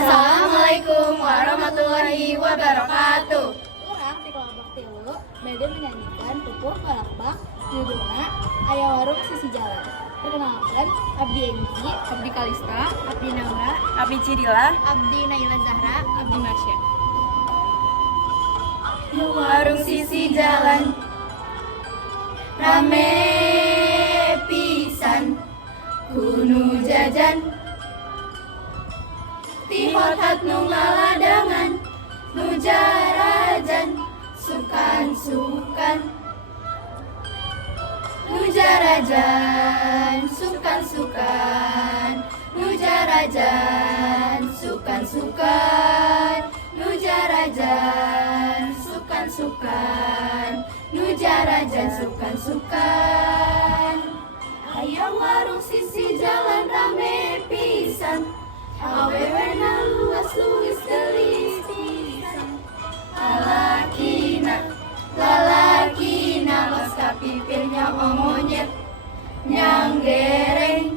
Assalamualaikum warahmatullahi wabarakatuh. Orang di kelompok tilu beda menyanyikan tutur palakbak judulna Aya Warung Sisi Jalan. Perkenalkan, Abdi Enji, Abdi Kalista, Abdi Naura, Abdi Cidila, Abdi Naila Zahra, Abdi Masya. Warung sisi jalan rame pisan kuno jajan tihotat nu ngaladangan nu jarajan sukan-sukan nu jarajan sukan-sukan nu jarajan sukan-sukan nu jarajan sukan-sukan nu jarajan sukan-sukan. Hayang warung sisi jalan rame pisan awewena luas-luis gelis pisan lalakina los kapipirnya monyet nyanggereng.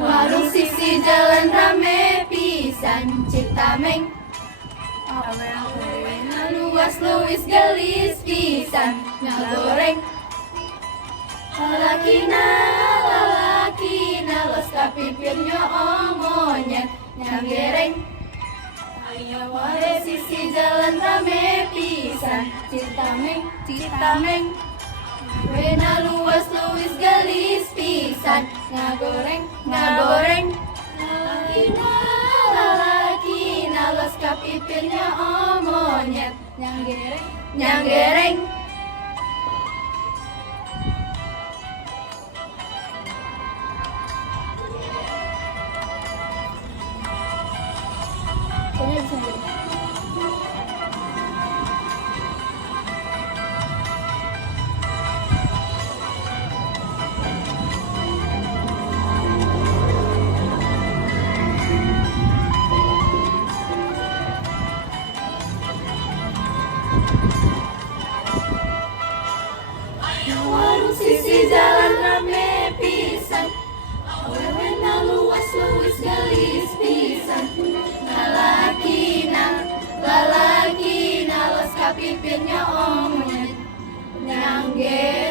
Warung sisi jalan rame pisan Citameng awewena luas-luis gelis pisan ngagoreng lalakina los kapipirnya monyet nyanggereng. Aya wae sisi jalan rame pisan Citameng wena luas-luis gelis pisan ngagoreng lalakina los kapipirnya monyet nyanggereng. kayaknya bisa jadi. Warung sisi jalan rame pisan awewena luas-luis gelis pisan lalakina los kapipirnya monyet nyanggereng.